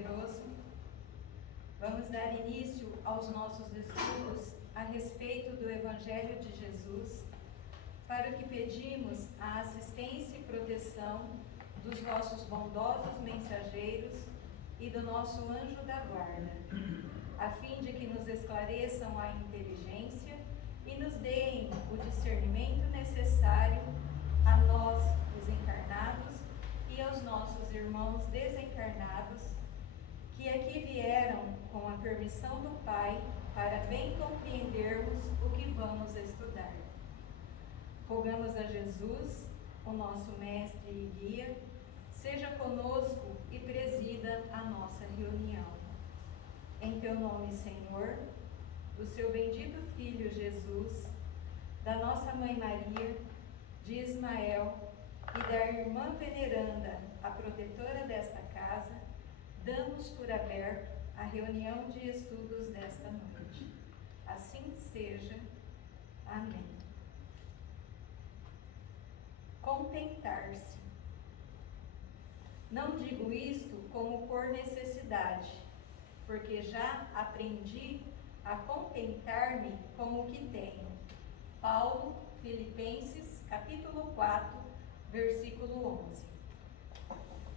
Todo-Poderoso, vamos dar início aos nossos estudos a respeito do Evangelho de Jesus, para o que pedimos a assistência e proteção dos vossos bondosos mensageiros e do nosso anjo da guarda, a fim de que nos esclareçam a inteligência e nos deem o discernimento necessário a nós, os encarnados, e aos nossos irmãos desencarnados, que aqui vieram com a permissão do Pai para bem compreendermos o que vamos estudar. Rogamos a Jesus, o nosso mestre e guia, seja conosco e presida a nossa reunião. Em teu nome, Senhor, do seu bendito Filho Jesus, da nossa Mãe Maria, de Ismael e da irmã veneranda, a protetora desta casa, damos por aberto a reunião de estudos desta noite. Assim seja. Amém. Contentar-se. Não digo isto como por necessidade, porque já aprendi a contentar-me com o que tenho. Paulo, Filipenses, capítulo 4, versículo 11.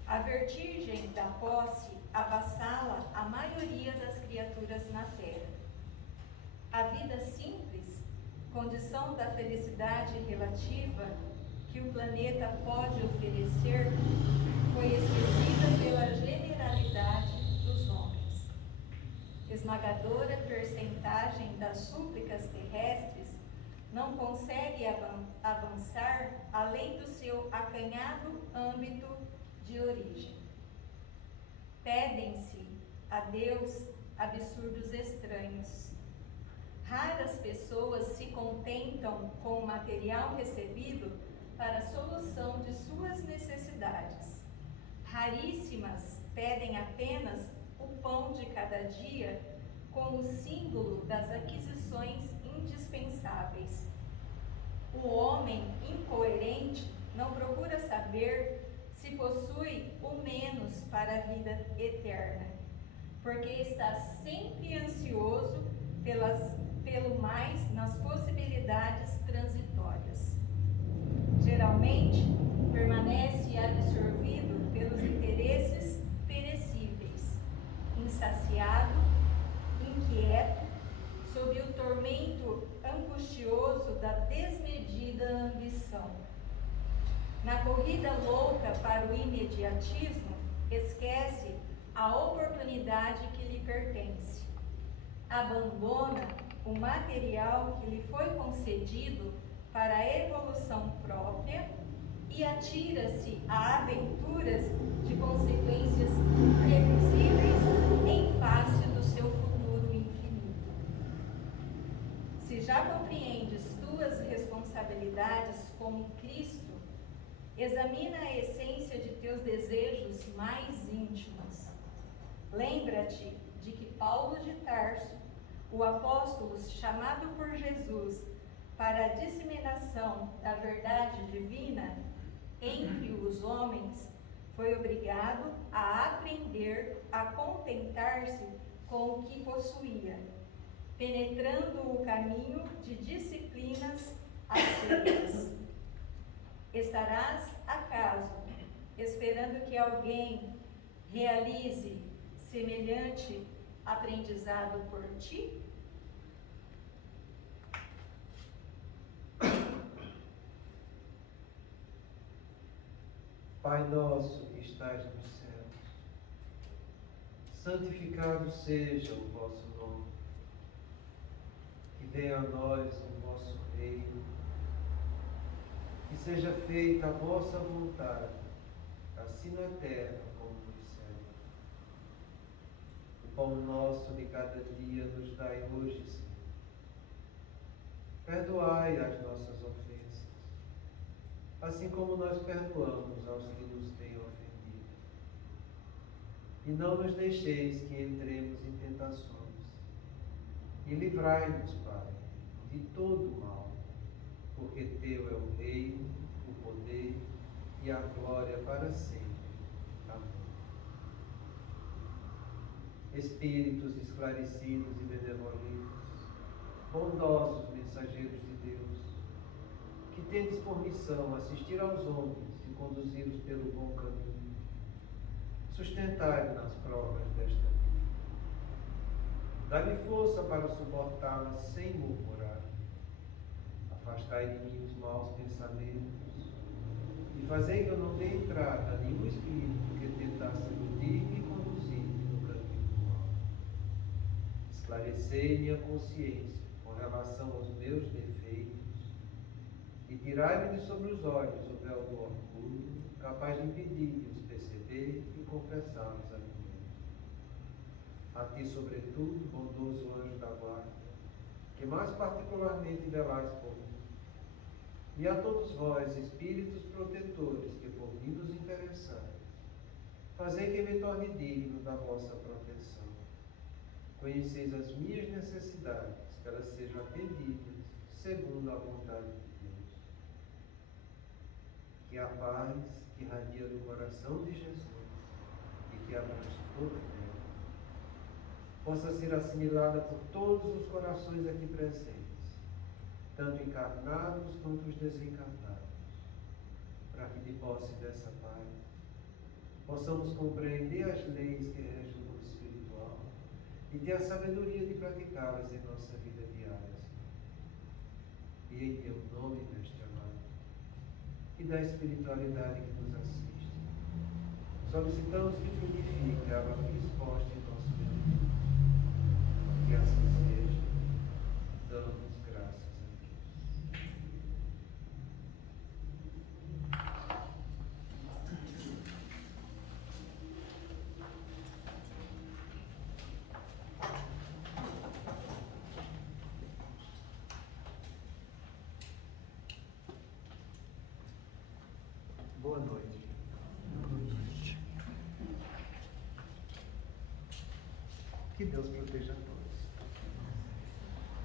A vertigem da posse avassala a maioria das criaturas na terra. A vida simples, condição da felicidade relativa que o planeta pode oferecer, foi esquecida pela generalidade dos homens. Esmagadora percentagem das súplicas terrestres não consegue avançar além do seu acanhado âmbito de origem. Pedem-se a Deus absurdos estranhos. Raras pessoas se contentam com o material recebido para a solução de suas necessidades. Raríssimas pedem apenas o pão de cada dia como símbolo das aquisições indispensáveis. O homem incoerente não procura saber se possui o menos para a vida eterna, porque está sempre ansioso pelo mais nas possibilidades transitórias. Geralmente, permanece absorvido pelos interesses perecíveis, insaciado, inquieto, sob o tormento angustioso da desmedida ambição. Na corrida louca para o imediatismo, esquece a oportunidade que lhe pertence. Abandona o material que lhe foi concedido para a evolução própria e atira-se a aventuras de consequências imprevisíveis em face do seu futuro infinito. Se já compreendes tuas responsabilidades como Cristo, examina a essência de teus desejos mais íntimos. Lembra-te de que Paulo de Tarso, o apóstolo chamado por Jesus para a disseminação da verdade divina entre os homens, foi obrigado a aprender a contentar-se com o que possuía, penetrando o caminho de disciplinas aceitas. Estarás, acaso, esperando que alguém realize semelhante aprendizado por ti? Pai nosso que estais nos céus, santificado seja o vosso nome. Que venha a nós o vosso reino. Que seja feita a vossa vontade, assim na terra como no céu. O pão nosso de cada dia nos dai hoje, Senhor. Perdoai as nossas ofensas, assim como nós perdoamos aos que nos têm ofendido. E não nos deixeis que entremos em tentações. E livrai-nos, Pai, de todo o mal, porque teu é o reino, o poder e a glória para sempre. Amém. espíritos esclarecidos e benevolentes, bondosos mensageiros de Deus, que tendes por missão assistir aos homens e conduzi-los pelo bom caminho, sustentai-me nas provas desta vida. Dá-me força para suportá-las sem murmurar. Afastai de mim os maus pensamentos e fazei que eu não dê entrada a nenhum espírito que tentasse iludir-me e conduzir-me no caminho do mal. Esclarecei minha consciência com relação aos meus defeitos e tirai-me de sobre os olhos o véu do orgulho, capaz de impedir-me os perceber e confessá-los a mim mesmo. A ti, sobretudo, bondoso anjo da guarda, que mais particularmente velais por mim, e a todos vós, espíritos protetores, que por mim vos interessais, fazei que me torne digno da vossa proteção. Conheceis as minhas necessidades, que elas sejam atendidas segundo a vontade de Deus. Que a paz que irradia do coração de Jesus e que abrange toda a terra possa ser assimilada por todos os corações aqui presentes, tanto encarnados quanto os desencarnados, para que de posse dessa paz possamos compreender as leis que regem o mundo espiritual e ter a sabedoria de praticá-las em nossa vida diária, Senhor. E em teu nome, Mestre amado, e da espiritualidade que nos assiste, solicitamos que fluidifique a água aqui exposta em nosso benefício. Que assim seja, damos graças a Deus. Boa noite. Que Deus proteja a todos.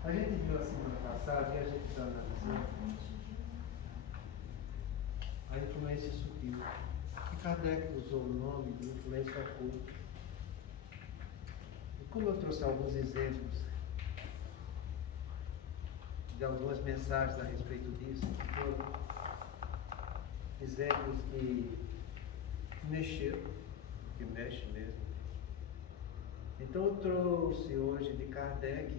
A gente viu a semana passada e a gente está analisando a influência sutil. E Kardec usou o nome de influência oculta. E como eu trouxe alguns exemplos de algumas mensagens a respeito disso, foram exemplos que mexeram, que mexe mesmo. Então eu trouxe hoje de Kardec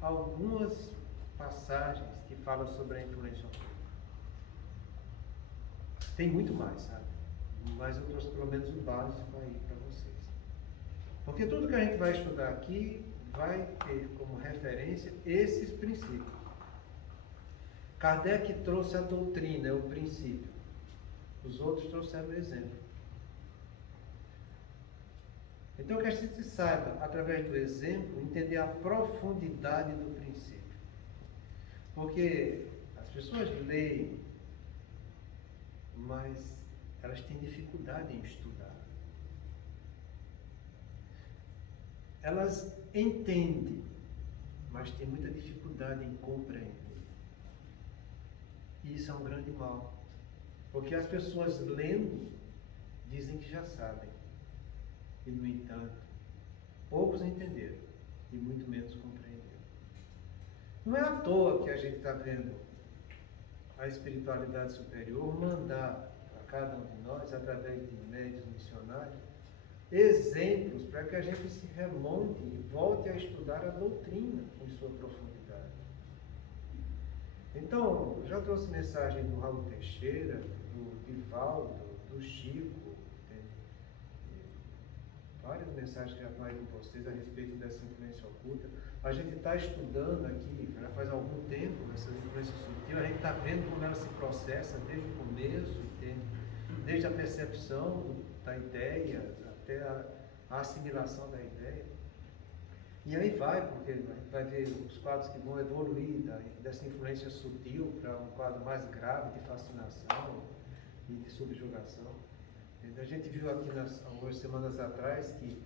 algumas passagens que falam sobre a influência oculta. Tem muito mais, sabe? Mas eu trouxe pelo menos o básico aí para vocês. Porque tudo que a gente vai estudar aqui vai ter como referência esses princípios. Kardec trouxe a doutrina, é o princípio. Os outros trouxeram o exemplo. Então, que a gente saiba, através do exemplo, entender a profundidade do princípio. Porque as pessoas leem, mas elas têm dificuldade em estudar. Elas entendem, mas têm muita dificuldade em compreender. E isso é um grande mal. Porque as pessoas lendo, dizem que já sabem. E, no entanto, poucos entenderam e muito menos compreenderam. Não é à toa que a gente está vendo a espiritualidade superior mandar a cada um de nós, através de médios missionários, exemplos para que a gente se remonte e volte a estudar a doutrina em sua profundidade. Então, já trouxe mensagem do Raul Teixeira, do Divaldo, do Chico, várias mensagens que já estão aí com vocês a respeito dessa influência oculta. A gente está estudando aqui, já faz algum tempo, essas influências sutis, a gente está vendo como ela se processa desde o começo, entende? Desde a percepção da ideia até a assimilação da ideia. E aí vai, porque a gente vai ver os quadros que vão evoluir dessa influência sutil para um quadro mais grave de fascinação e de subjugação. A gente viu aqui algumas semanas atrás que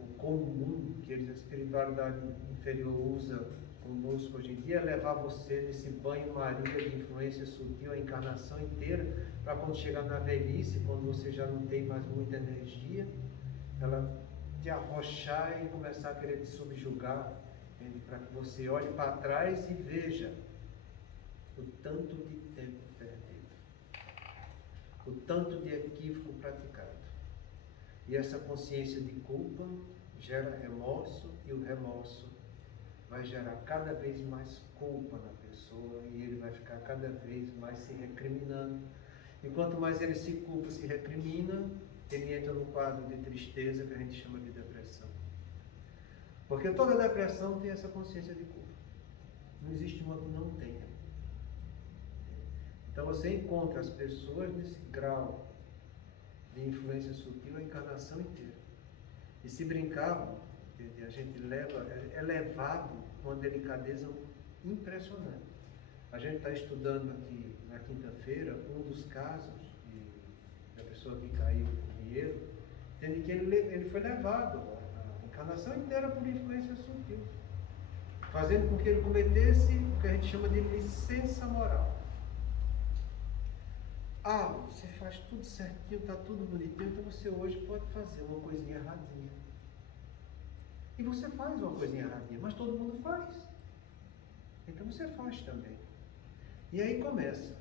o comum que a espiritualidade inferior usa conosco hoje em dia é levar você nesse banho-maria de influência sutil a encarnação inteira, para quando chegar na velhice, quando você já não tem mais muita energia, ela te arrochar e começar a querer te subjugar, para que você olhe para trás e veja o tanto de tempo perdido, o tanto de equívoco praticado. E essa consciência de culpa gera remorso, e o remorso vai gerar cada vez mais culpa na pessoa, e ele vai ficar cada vez mais se recriminando. E quanto mais ele se culpa, se recrimina, ele entra no quadro de tristeza que a gente chama de depressão. Porque toda depressão tem essa consciência de culpa. Não existe uma que não tenha. Então você encontra as pessoas nesse grau de influência sutil a encarnação inteira. E se brincavam, a gente é levado com uma delicadeza impressionante. A gente está estudando aqui na quinta-feira um dos casos da pessoa que caiu no dinheiro, tendo que ele foi levado a encarnação inteira por influência sutil, fazendo com que ele cometesse o que a gente chama de licença moral. Você faz tudo certinho, está tudo bonitinho, então você hoje pode fazer uma coisinha erradinha. E você faz uma coisinha erradinha, mas todo mundo faz. Então você faz também. E aí começa,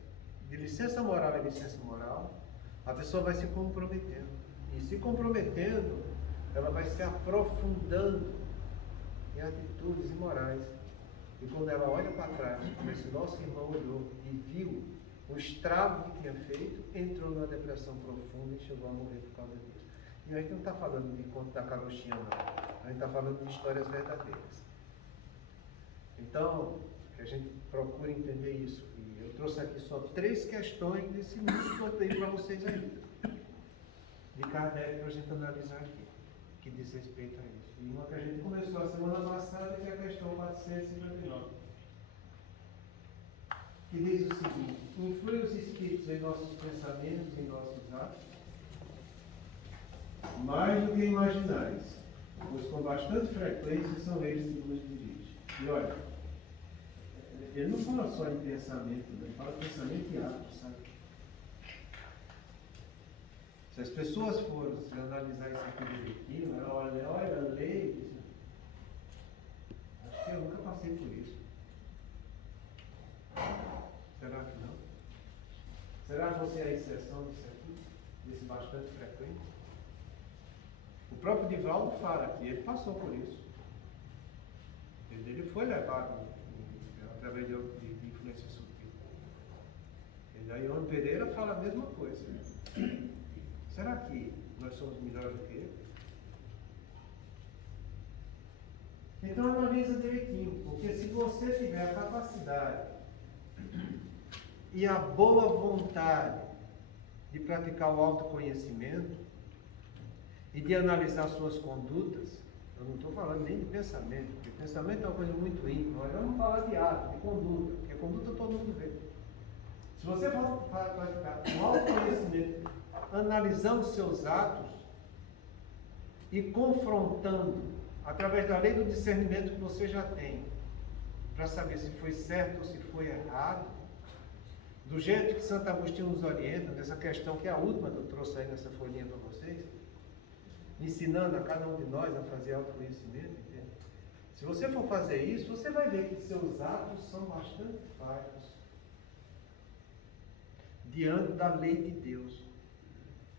de licença moral em licença moral, a pessoa vai se comprometendo. E se comprometendo, ela vai se aprofundando em atitudes imorais. E quando ela olha para trás, como esse nosso irmão olhou e viu o estrago que tinha feito, entrou numa depressão profunda e chegou a morrer por causa disso. E a gente não está falando de conto da carochinha, não. A gente está falando de histórias verdadeiras. Então, que a gente procura entender isso. E eu trouxe aqui só 3 questões desse mundo que eu tenho para vocês aí. De Kardec, para a gente analisar aqui, que diz respeito a isso. E uma que a gente começou a semana passada, que é a questão 459. Que diz o seguinte: influem os espíritos em nossos pensamentos, em nossos atos, mais do que imaginais, pois com bastante frequência são eles que nos dirigem. E olha, ele não fala só em pensamento, ele fala pensamento e ato, sabe? Se as pessoas forem analisar isso aqui direitinho, ela olha, lê e diz: acho que eu nunca passei por isso. Será que não? Será que você é a exceção disso aqui? Desse bastante frequente? O próprio Divaldo fala que ele passou por isso. Ele foi levado através de influência sutil. E daí Ione Pereira fala a mesma coisa. Será que nós somos melhores do que ele? Então analisa direitinho, porque se você tiver a capacidade e a boa vontade de praticar o autoconhecimento e de analisar suas condutas, eu não estou falando nem de pensamento, porque pensamento é uma coisa muito íntima, nós vamos falar de ato, de conduta, porque conduta todo mundo vê. Se você for praticar o autoconhecimento, analisando seus atos e confrontando, através da lei do discernimento que você já tem, para saber se foi certo ou se foi errado, do jeito que Santo Agostinho nos orienta, nessa questão que é a última que eu trouxe aí nessa folhinha para vocês, ensinando a cada um de nós a fazer autoconhecimento, entende? Se você for fazer isso, você vai ver que seus atos são bastante falhos diante da lei de Deus.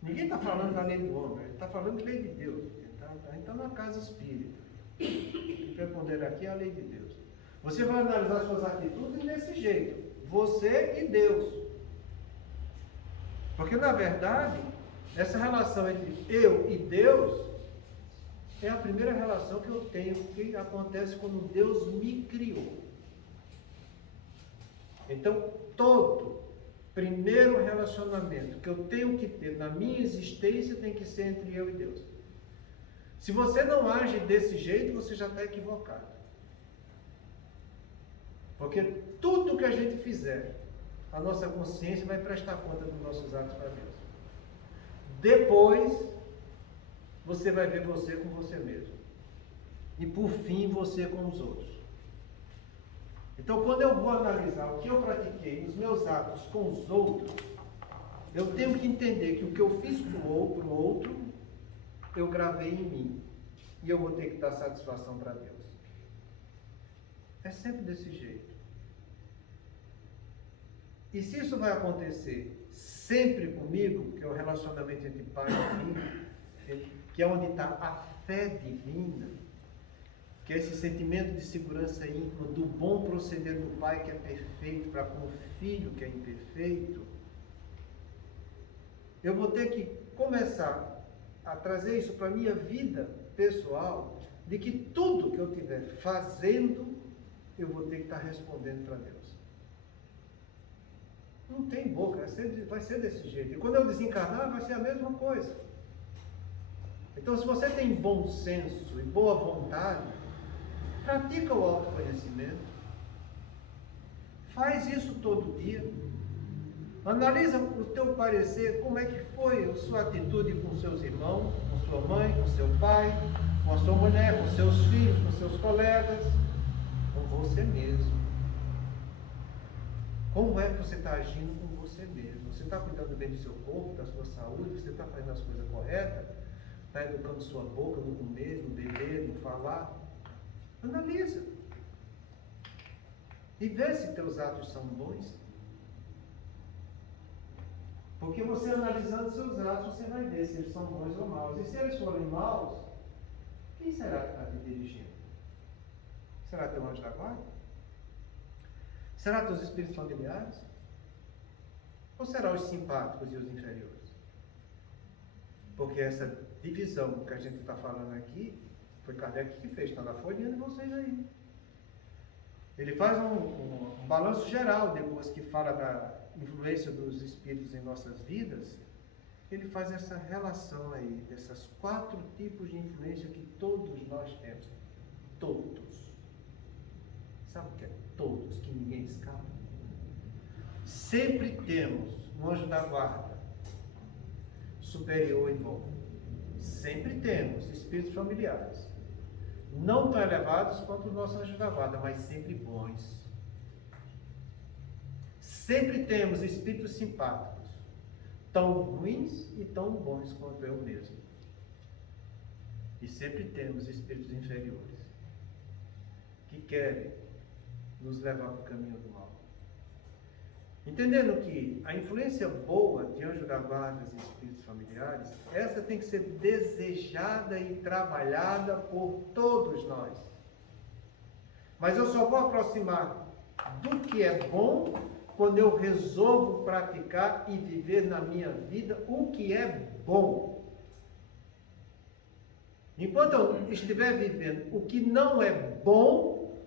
Ninguém está falando da lei do homem, ele está falando de lei de Deus. A gente está numa casa espírita. O que prepondera aqui é a lei de Deus. Você vai analisar suas atitudes desse jeito. Você e Deus. Porque, na verdade, essa relação entre eu e Deus é a primeira relação que eu tenho, que acontece quando Deus me criou. Então, todo primeiro relacionamento que eu tenho que ter na minha existência tem que ser entre eu e Deus. Se você não age desse jeito, você já está equivocado. Porque tudo que a gente fizer, a nossa consciência vai prestar conta dos nossos atos para Deus. Depois, você vai ver você com você mesmo. E por fim, você com os outros. Então, quando eu vou analisar o que eu pratiquei nos meus atos com os outros, eu tenho que entender que o que eu fiz para o outro, eu gravei em mim. e eu vou ter que dar satisfação para Deus. É sempre desse jeito. E se isso vai acontecer sempre comigo, que é o relacionamento entre pai e filho, que é onde está a fé divina, que é esse sentimento de segurança íntima do bom proceder do pai que é perfeito para com o filho que é imperfeito, eu vou ter que começar a trazer isso para a minha vida pessoal, de que tudo que eu estiver fazendo, eu vou ter que estar respondendo para Deus. Não tem boca, vai ser desse jeito. E quando eu desencarnar, vai ser a mesma coisa. Então, se você tem bom senso e boa vontade, pratica o autoconhecimento. Faz isso todo dia. Analisa o teu parecer, como é que foi a sua atitude com seus irmãos, com sua mãe, com seu pai, com a sua mulher, com seus filhos, com seus colegas, com você mesmo. Como é que você está agindo com você mesmo? Você está cuidando bem do seu corpo, da sua saúde? Você está fazendo as coisas corretas? Está educando sua boca no comer, no beber, no falar? Analisa. E vê se teus atos são bons. Porque você analisando seus atos, você vai ver se eles são bons ou maus. E se eles forem maus, quem será que está te dirigindo? Será teu anjo da guarda? Será teus espíritos familiares? Ou será os simpáticos e os inferiores? Porque essa divisão que a gente está falando aqui, foi Kardec que fez, está na folhinha de vocês aí. Ele faz um balanço geral, depois que fala da influência dos espíritos em nossas vidas, ele faz essa relação aí, dessas 4 tipos de influência que todos nós temos. Todos. Sabe o que é todos, que ninguém escapa? Sempre temos um anjo da guarda, superior e bom. Sempre temos espíritos familiares. Não tão elevados quanto os nossos anjos da guarda, mas sempre bons. Sempre temos espíritos simpáticos, tão ruins e tão bons quanto eu mesmo. E sempre temos espíritos inferiores, que querem nos levar para o caminho do mal. Entendendo que a influência boa de anjo da guarda e espíritos familiares, essa tem que ser desejada e trabalhada por todos nós. Mas eu só vou aproximar do que é bom quando eu resolvo praticar e viver na minha vida o que é bom. Enquanto eu estiver vivendo o que não é bom,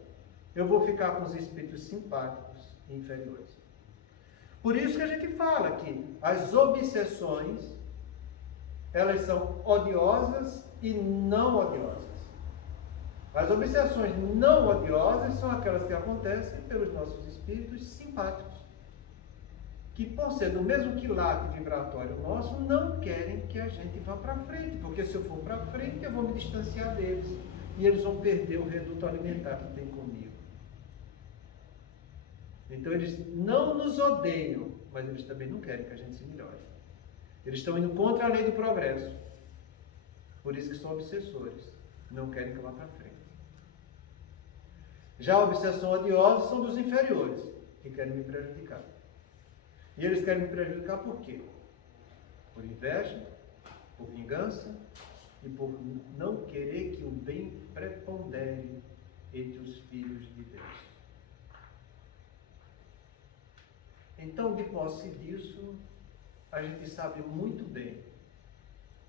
eu vou ficar com os espíritos simpáticos e inferiores. Por isso que a gente fala que as obsessões, elas são odiosas e não odiosas. As obsessões não odiosas são aquelas que acontecem pelos nossos espíritos simpáticos, que por ser do mesmo quilate vibratório nosso, não querem que a gente vá para frente, porque se eu for para frente, eu vou me distanciar deles, e eles vão perder o reduto alimentar que tem comigo. Então eles não nos odeiam, mas eles também não querem que a gente se melhore. Eles estão indo contra a lei do progresso. Por isso que são obsessores. Não querem que eu vá para frente. Já a obsessão odiosa são dos inferiores, que querem me prejudicar. E eles querem me prejudicar por quê? Por inveja, por vingança e por não querer que o bem prepondere entre os filhos de Deus. Então, de posse disso, a gente sabe muito bem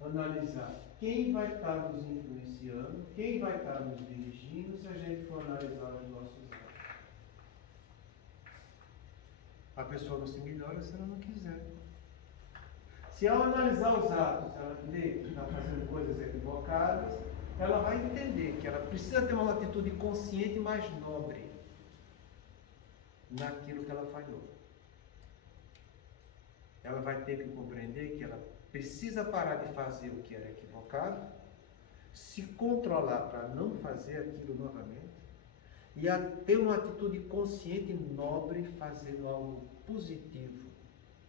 analisar quem vai estar nos influenciando, quem vai estar nos dirigindo, se a gente for analisar os nossos atos. A pessoa não se melhora se ela não quiser. Se ao analisar os atos, ela vê que está fazendo coisas equivocadas, ela vai entender que ela precisa ter uma atitude consciente mais nobre naquilo que ela falhou. Ela vai ter que compreender que ela precisa parar de fazer o que era equivocado, se controlar para não fazer aquilo novamente, e ter uma atitude consciente e nobre, fazendo algo positivo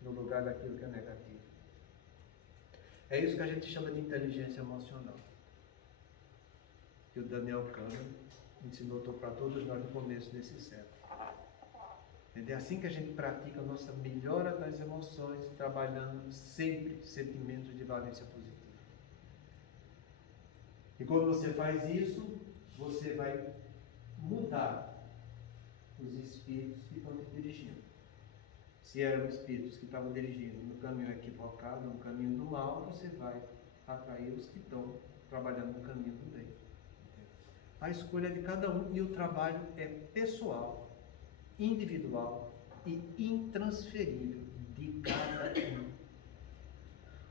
no lugar daquilo que é negativo. É isso que a gente chama de inteligência emocional. que o Daniel Kahneman ensinou para todos nós no começo desse século. É assim que a gente pratica a nossa melhora das emoções, trabalhando sempre sentimentos de valência positiva. E quando você faz isso, você vai mudar os espíritos que estão te dirigindo. Se eram espíritos que estavam dirigindo no caminho equivocado, no caminho do mal, você vai atrair os que estão trabalhando no caminho do bem. A escolha é de cada um e o trabalho é pessoal, individual e intransferível de cada um.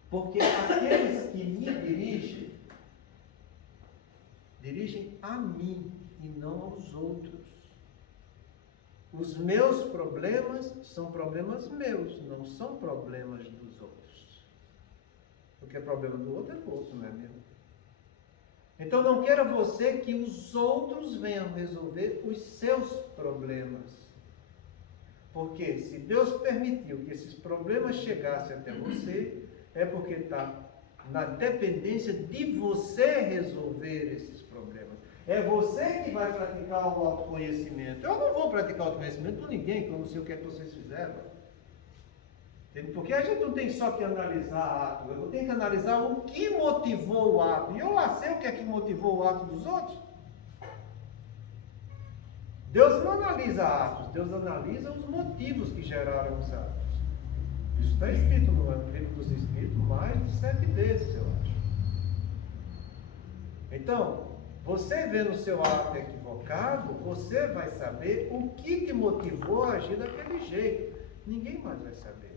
Porque aqueles que me dirigem a mim e não aos outros. Os meus problemas são problemas meus, não são problemas dos outros. Porque é problema do outro é do outro, não é meu? Então não queira você que os outros venham resolver os seus problemas. Porque se Deus permitiu que esses problemas chegassem até você, é porque está na dependência de você resolver esses problemas. É você que vai praticar o autoconhecimento. Eu não vou praticar o autoconhecimento por ninguém, que eu não sei o que é que vocês fizeram. Porque a gente não tem só que analisar ato, eu tenho que analisar o que motivou o ato. E eu lá sei o que é que motivou o ato dos outros. Deus não analisa atos, Deus analisa os motivos que geraram os atos. Isso está escrito no livro dos Espíritos mais de 7 vezes, eu acho. Então, você vendo o seu ato equivocado, você vai saber o que te motivou a agir daquele jeito. Ninguém mais vai saber.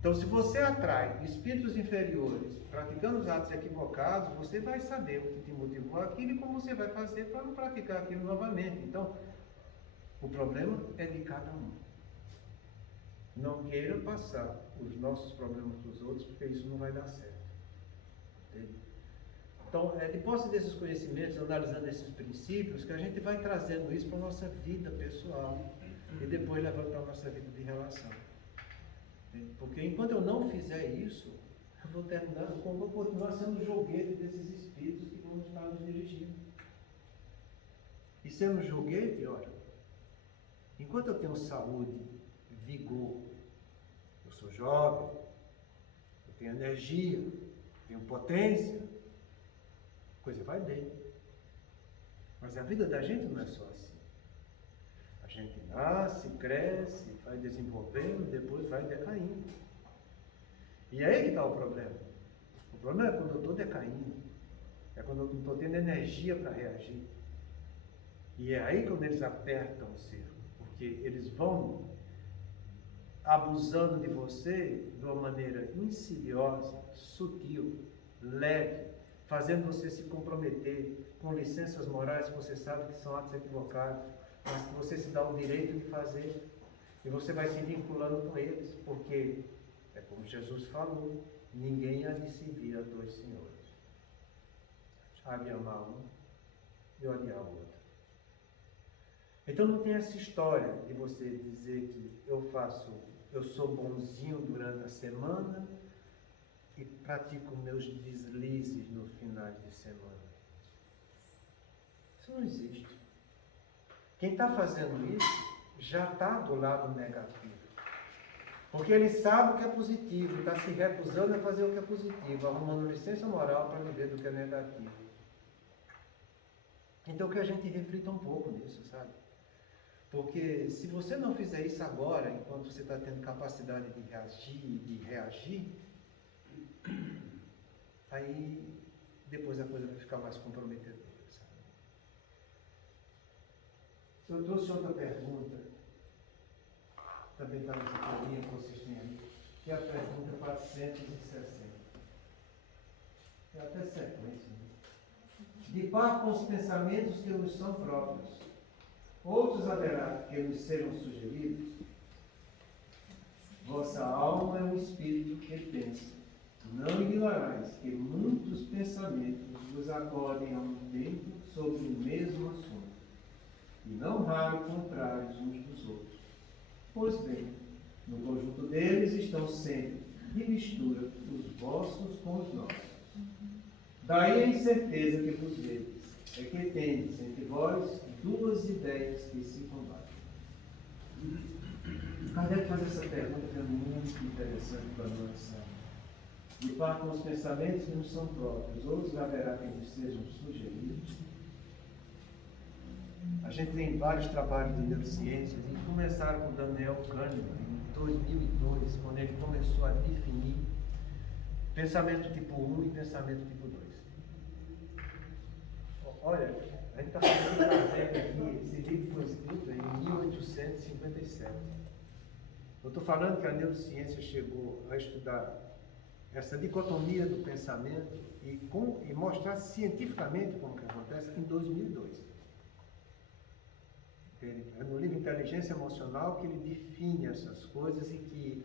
Então, se você atrai espíritos inferiores praticando os atos equivocados, você vai saber o que te motivou aquilo e como você vai fazer para não praticar aquilo novamente. Então, o problema é de cada um. Não queira passar os nossos problemas para os outros, porque isso não vai dar certo. Entende? Então, é de posse desses conhecimentos, analisando esses princípios, que a gente vai trazendo isso para a nossa vida pessoal e depois levando para a nossa vida de relação. Porque enquanto eu não fizer isso, eu vou continuar sendo joguete desses espíritos que vão estar nos dirigindo. E sendo joguete, olha, enquanto eu tenho saúde, vigor, eu sou jovem, eu tenho energia, tenho potência, a coisa vai bem. Mas a vida da gente não é só assim. A gente nasce, cresce, vai desenvolvendo, depois vai decaindo. E é aí que está o problema. O problema é quando eu estou decaindo. É quando eu não estou tendo energia para reagir. E é aí quando eles apertam o cerco. Porque eles vão abusando de você de uma maneira insidiosa, sutil, leve, fazendo você se comprometer com licenças morais que você sabe que são atos equivocados, mas que você se dá o direito de fazer, e você vai se vinculando com eles, porque, é como Jesus falou, ninguém há de servir a dois senhores. Há de amar um e odiar o outro. Então não tem essa história de você dizer que eu sou bonzinho durante a semana e pratico meus deslizes no final de semana. Isso não existe. Quem está fazendo isso já está do lado negativo. Porque ele sabe o que é positivo, está se recusando a fazer o que é positivo, arrumando licença moral para viver do que é negativo. Então que a gente reflita um pouco nisso, sabe? Porque se você não fizer isso agora, enquanto você está tendo capacidade de reagir, aí depois a coisa vai ficar mais comprometedora, sabe? Eu trouxe outra pergunta, também está nessa linha consistente, que é a pergunta 460. É até sequência, né? De par com os pensamentos que nos são próprios, outros haverá que nos sejam sugeridos. Vossa alma é um espírito que pensa. Não ignorais que muitos pensamentos vos acordem a um tempo sobre o mesmo assunto, e não raro contrários uns dos outros. Pois bem, no conjunto deles estão sempre de mistura os vossos com os nossos. Daí a incerteza que vos vedes, é que tendes entre vós duas ideias que se combatem. Kardec faz essa pergunta que é muito interessante para nós, sabe? De par com os pensamentos que nos são próprios, outros haverá quem nos sejam sugeridos. A gente tem vários trabalhos de neurociências e começaram com Daniel Kahneman em 2002, quando ele começou a definir pensamento tipo 1 e pensamento tipo 2. Olha, a gente está falando de Kardec aqui, esse livro foi escrito em 1857. Eu estou falando que a neurociência chegou a estudar essa dicotomia do pensamento e mostrar cientificamente como que acontece em 2002. É no livro Inteligência Emocional que ele define essas coisas e que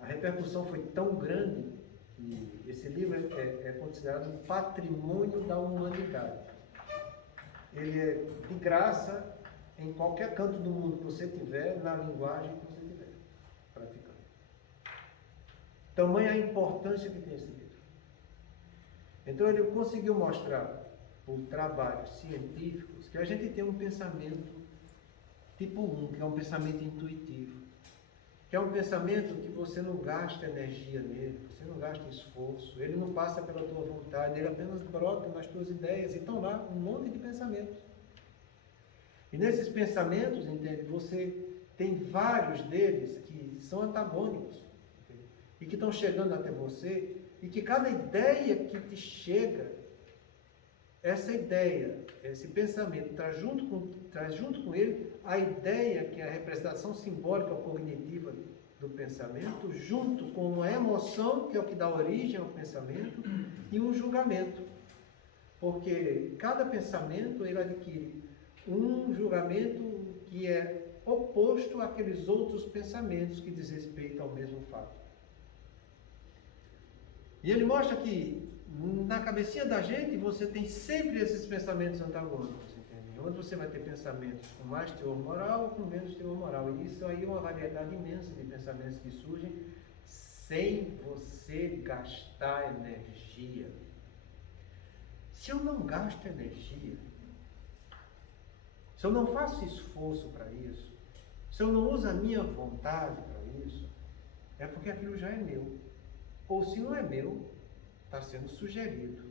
a repercussão foi tão grande que esse livro é considerado um patrimônio da humanidade. Ele é de graça em qualquer canto do mundo que você tiver, na linguagem que você tiver praticando. Tamanha a importância que tem esse livro. Então ele conseguiu mostrar por trabalhos científicos que a gente tem um pensamento tipo 1, que é um pensamento intuitivo, que é um pensamento que você não gasta energia nele, você não gasta esforço, ele não passa pela tua vontade, ele apenas brota nas tuas ideias e estão lá um monte de pensamentos. E nesses pensamentos, entende, você tem vários deles que são antagônicos, entende? E que estão chegando até você, e que cada ideia que te chega, essa ideia, esse pensamento, traz junto com ele a ideia que é a representação simbólica ou cognitiva do pensamento, junto com uma emoção, que é o que dá origem ao pensamento, e um julgamento. Porque cada pensamento, ele adquire um julgamento que é oposto àqueles outros pensamentos que diz respeito ao mesmo fato. E ele mostra que na cabecinha da gente você tem sempre esses pensamentos antagônicos, entende? Onde você vai ter pensamentos com mais teor moral ou com menos teor moral. E isso aí é uma variedade imensa de pensamentos que surgem sem você gastar energia. Se eu não gasto energia, se eu não faço esforço para isso, se eu não uso a minha vontade para isso, é porque aquilo já é meu. Ou se não é meu, está sendo sugerido,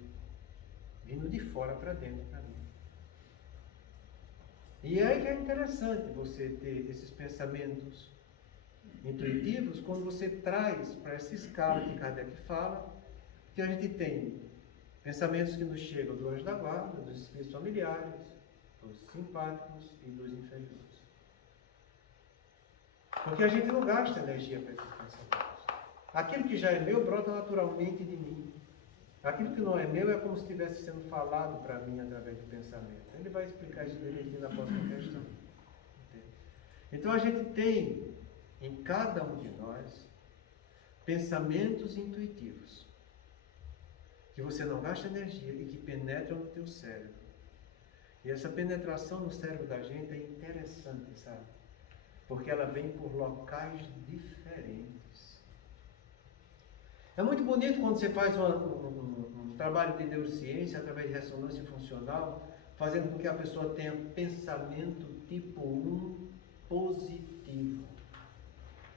vindo de fora para dentro para mim. E aí que é interessante você ter esses pensamentos intuitivos quando você traz para essa escala que Kardec fala, que a gente tem pensamentos que nos chegam do anjo da guarda, dos espíritos familiares, dos simpáticos e dos inferiores. Porque a gente não gasta energia para esses pensamentos. Aquilo que já é meu brota naturalmente de mim. Aquilo que não é meu é como se estivesse sendo falado para mim através do pensamento. Ele vai explicar isso direitinho na próxima questão. Então a gente tem em cada um de nós pensamentos intuitivos que você não gasta energia e que penetram no teu cérebro. E essa penetração no cérebro da gente é interessante, sabe? Porque ela vem por locais diferentes. É muito bonito quando você faz um trabalho de neurociência através de ressonância funcional, fazendo com que a pessoa tenha pensamento tipo 1 positivo.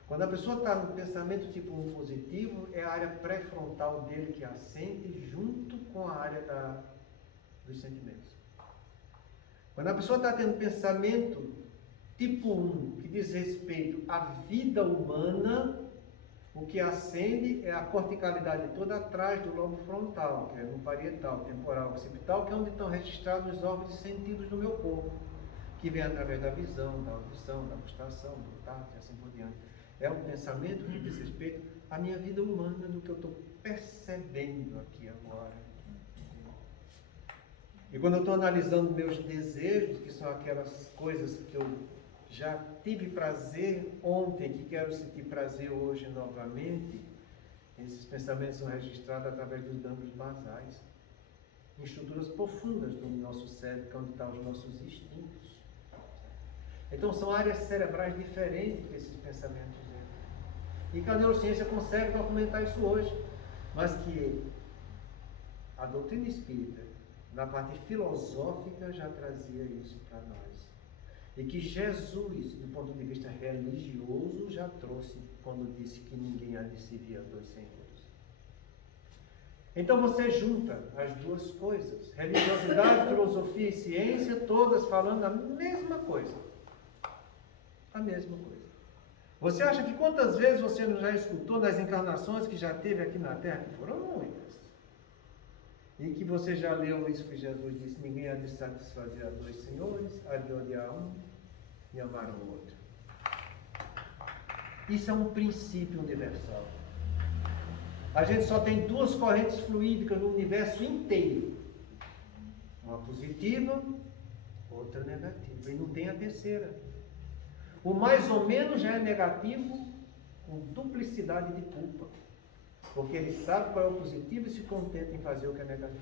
Quando a pessoa está no pensamento tipo 1 positivo, é a área pré-frontal dele que acende junto com a área dos sentimentos. Quando a pessoa está tendo pensamento tipo 1, que diz respeito à vida humana, o que acende é a corticalidade toda atrás do lobo frontal, que é no parietal, temporal, occipital, que é onde estão registrados os órgãos e sentidos do meu corpo, que vem através da visão, da audição, da gustação, do tato e assim por diante. É um pensamento que diz respeito à minha vida humana, do que eu estou percebendo aqui agora. E quando eu estou analisando meus desejos, que são aquelas coisas que eu já tive prazer ontem, que quero sentir prazer hoje novamente, esses pensamentos são registrados através dos gânglios basais, em estruturas profundas do nosso cérebro, que é onde estão os nossos instintos. Então são áreas cerebrais diferentes que esses pensamentos entram. E que a neurociência consegue documentar isso hoje, mas que a doutrina espírita, na parte filosófica, já trazia isso para nós. E que Jesus, do ponto de vista religioso, já trouxe quando disse que ninguém há de servir a dois senhores. Então você junta as duas coisas, religiosidade, filosofia e ciência, todas falando a mesma coisa. A mesma coisa. Você acha que quantas vezes você já escutou nas encarnações que já teve aqui na Terra, que foram muitas, e que você já leu isso que Jesus disse, ninguém há de satisfazer a dois senhores, há de odiar um e amar o outro. Isso é um princípio universal. A gente só tem duas correntes fluídicas no universo inteiro. Uma positiva, outra negativa. E não tem a terceira. O mais ou menos já é negativo com duplicidade de culpa. Porque ele sabe qual é o positivo e se contenta em fazer o que é negativo.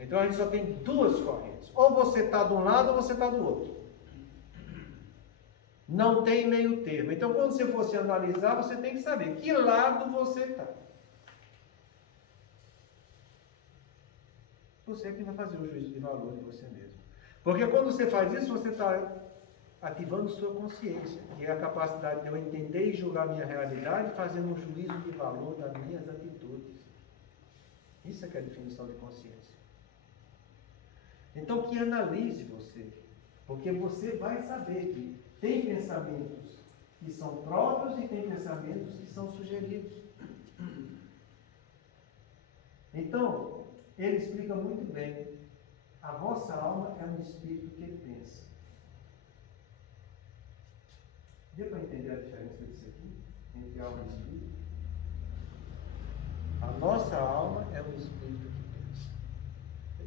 Então a gente só tem duas correntes. Ou você está de um lado ou você está do outro. Não tem meio termo. Então, quando você for se analisar, você tem que saber que lado você está. Você que vai fazer o juízo de valor de você mesmo. Porque quando você faz isso, você está ativando sua consciência, que é a capacidade de eu entender e julgar a minha realidade, fazendo um juízo de valor das minhas atitudes. Isso é que é a definição de consciência. Então, que analise você. Porque você vai saber que tem pensamentos que são próprios e tem pensamentos que são sugeridos. Então, ele explica muito bem. A vossa alma é um espírito que pensa. Deu para entender a diferença disso aqui? Entre alma e espírito? A nossa alma é um espírito que pensa.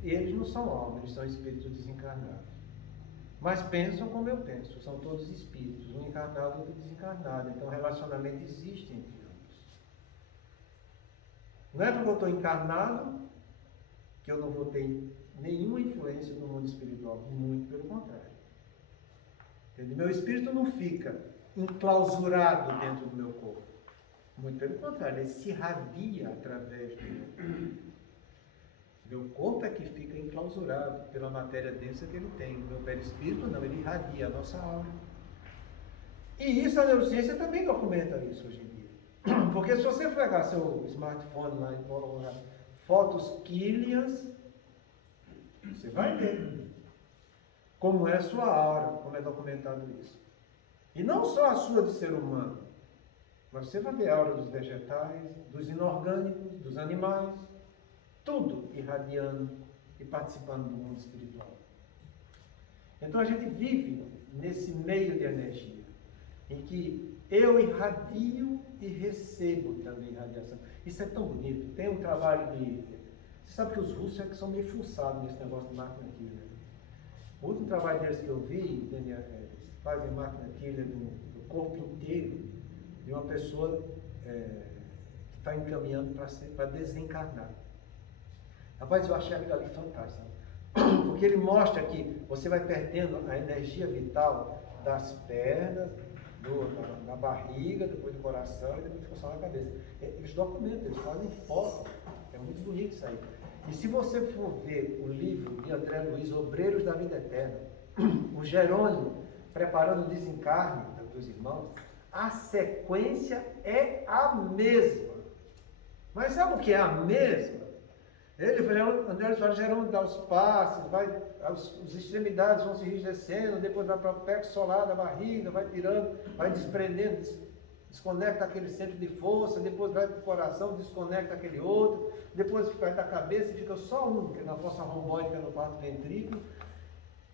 Eles não são alma, eles são espíritos desencarnados. Mas pensam como eu penso, são todos espíritos, um encarnado e outro desencarnado. Então, relacionamento existe entre ambos. Não é porque eu estou encarnado que eu não vou ter nenhuma influência no mundo espiritual. Muito pelo contrário. Entende? Meu espírito não fica enclausurado dentro do meu corpo. Muito pelo contrário, ele se irradia através do meu corpo. Meu corpo é que fica enclausurado pela matéria densa que ele tem. O meu perispírito não, ele irradia a nossa alma. E isso a neurociência também documenta isso hoje em dia. Porque se você pegar seu smartphone lá e colocar fotos Killians, você vai ver como é a sua aura, como é documentado isso. E não só a sua de ser humano, mas você vai ver a aura dos vegetais, dos inorgânicos, dos animais, tudo irradiando e participando do mundo espiritual. Então a gente vive nesse meio de energia, em que eu irradio e recebo também radiação. Isso é tão bonito. Tem um trabalho de... Você sabe que os russos é que são meio fuçados nesse negócio de máquina killer. O último trabalho deles que eu vi, eles fazem máquina killer do corpo inteiro de uma pessoa que está encaminhando para desencarnar. Rapaz, eu achei aquilo ali fantástico, porque ele mostra que você vai perdendo a energia vital das pernas, da barriga, depois do coração e depois fica só na cabeça. Eles documentam, eles fazem foto, é muito bonito isso aí. E se você for ver o livro de André Luiz, Obreiros da Vida Eterna, o Jerônimo preparando o desencarne dos irmãos, a sequência é a mesma. Mas sabe o que é a mesma? André Luiz fala, Jerônimo dá os passos, as extremidades vão se enrijecendo, depois vai para o plexo solar da barriga, vai tirando, vai desprendendo, desconecta aquele centro de força, depois vai para o coração, desconecta aquele outro, depois vai da cabeça e fica só um, que é na força romboide, que é no quarto ventrículo,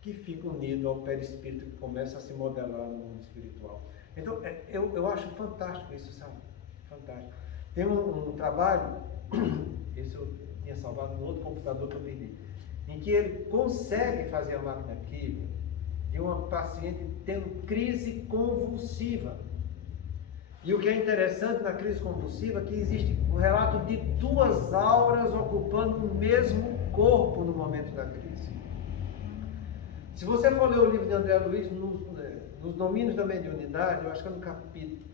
que fica unido ao perispírito, que começa a se modelar no mundo espiritual. Então, eu acho fantástico isso, sabe? Fantástico. Tem um trabalho, esse eu tinha salvado no outro computador que eu perdi, em que ele consegue fazer a máquina química de uma paciente tendo crise convulsiva. E o que é interessante na crise convulsiva é que existe um relato de duas auras ocupando o mesmo corpo no momento da crise. Se você for ler o livro de André Luiz, nos domínios da mediunidade, eu acho que é no capítulo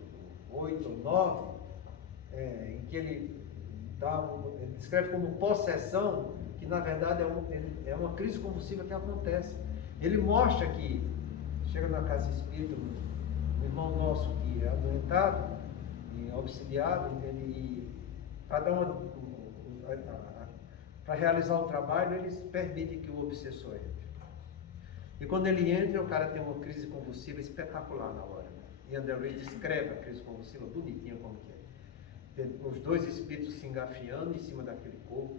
8 ou 9, em que ele Ele descreve como possessão, que na verdade é uma crise convulsiva que acontece. Ele mostra que, chega na casa espírita, um irmão nosso que é adoentado e obsidiado, para realizar o trabalho, eles permitem que o obsessor entre. E quando ele entra, o cara tem uma crise convulsiva espetacular na hora. Né? E André Luiz descreve a crise convulsiva bonitinha como que é. Os dois espíritos se engafiando em cima daquele corpo.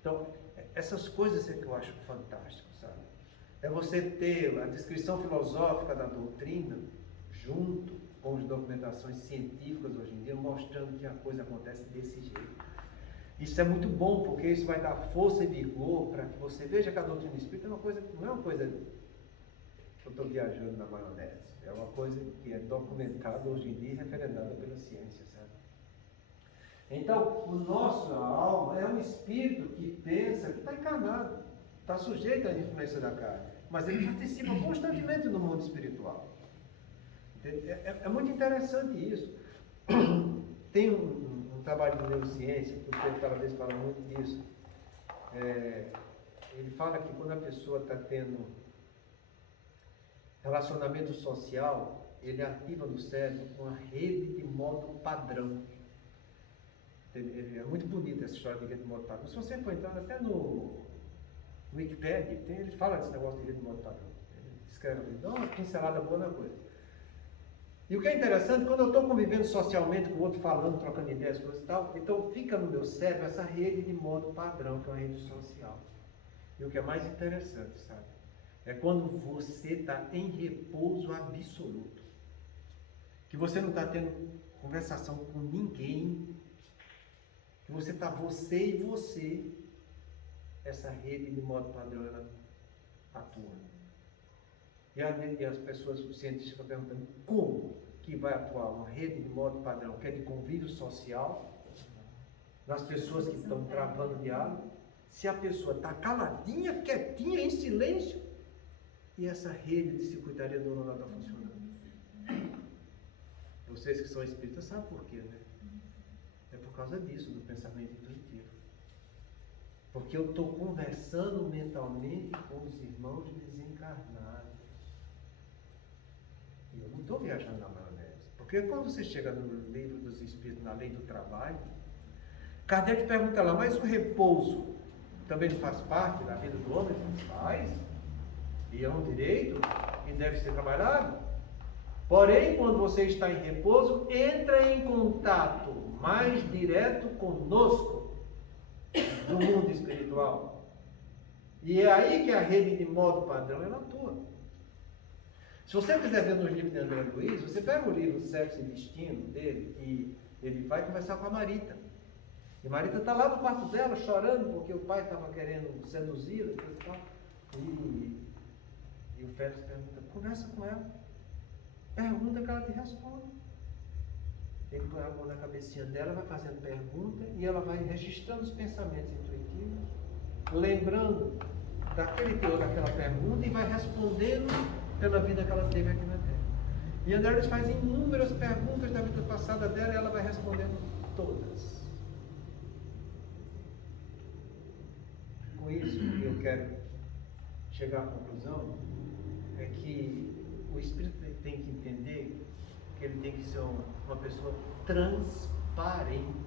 Então, essas coisas é que eu acho fantástico, sabe? É você ter a descrição filosófica da doutrina junto com as documentações científicas hoje em dia, mostrando que a coisa acontece desse jeito. Isso é muito bom, porque isso vai dar força e vigor para que você veja que a doutrina espírita não é uma coisa que eu estou viajando na maionese. É uma coisa que é documentada hoje em dia e referendada pela ciência, sabe? Então, a alma é um espírito que pensa que está encarnado, está sujeito à influência da carne, mas ele participa constantemente no mundo espiritual. É muito interessante isso. Tem um trabalho de neurociência, que o Pedro cada vez fala muito disso. Ele fala que quando a pessoa está tendo relacionamento social, ele ativa no cérebro uma rede de modo padrão. É muito bonita essa história de rede de modo padrão. Se você for entrar até no Wikipedia, ele fala desse negócio de rede de modo padrão. Ele escreve ali, dá uma pincelada boa na coisa. E o que é interessante, quando eu estou convivendo socialmente com o outro, falando, trocando ideias, coisas e tal, então fica no meu cérebro essa rede de modo padrão, que é uma rede social. E o que é mais interessante, sabe? É quando você está em repouso absoluto. Que você não está tendo conversação com ninguém. Que você está você e você. Essa rede de modo padrão, ela atua. E as pessoas, os cientistas ficam perguntando como que vai atuar uma rede de modo padrão, que é de convívio social, nas pessoas que estão travando diálogo, se a pessoa está caladinha, quietinha, em silêncio, e essa rede de circuitaria neuronal está funcionando. Vocês que são espíritas sabem por quê, né? É por causa disso, do pensamento intuitivo. Porque eu estou conversando mentalmente com os irmãos desencarnados. E eu não estou viajando na maionese. Porque quando você chega no livro dos Espíritos, na lei do trabalho, Kardec pergunta lá, mas o repouso também não faz parte da vida do homem? Faz. E é um direito e deve ser trabalhado. Porém, quando você está em repouso, entra em contato mais direto conosco do mundo espiritual. E é aí que a rede de modo padrão ela atua. Se você quiser ver nos livros de André Luiz, você pega o livro Sexo e Destino dele e ele vai conversar com a Marita. E Marita está lá no quarto dela chorando porque o pai estava querendo seduzi-la e tal. E o Félix pergunta, conversa com ela. Pergunta que ela te responde. Ele põe a mão na cabecinha dela, vai fazendo pergunta e ela vai registrando os pensamentos intuitivos, lembrando daquele teor daquela pergunta e vai respondendo pela vida que ela teve aqui na Terra. E André Luiz faz inúmeras perguntas da vida passada dela e ela vai respondendo todas. Com isso, eu quero chegar à conclusão é que o espírito tem que entender que ele tem que ser uma pessoa transparente.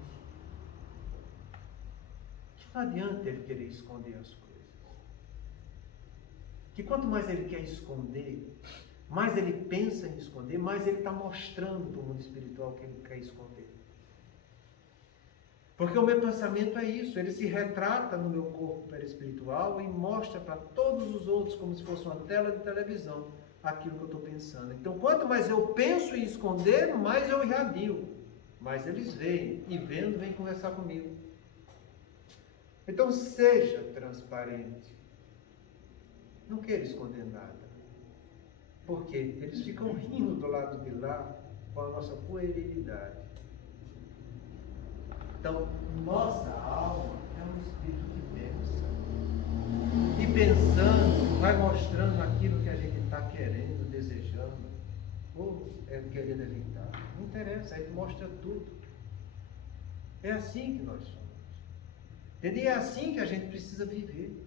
Que não adianta ele querer esconder as coisas. Que quanto mais ele quer esconder, mais ele pensa em esconder, mais ele está mostrando para o mundo espiritual que ele quer esconder. Porque o meu pensamento é isso, ele se retrata no meu corpo perispiritual e mostra para todos os outros como se fosse uma tela de televisão aquilo que eu estou pensando. Então, quanto mais eu penso em esconder, mais eu irradio. Mais eles veem, e vendo, vêm conversar comigo. Então, seja transparente. Não queira esconder nada. Porque eles ficam rindo do lado de lá com a nossa puerilidade. Então, nossa alma é um espírito que pensa. E pensando, vai mostrando aquilo que a gente está querendo, desejando, ou é querendo evitar. Não interessa, aí mostra tudo. É assim que nós somos. Entende? E é assim que a gente precisa viver.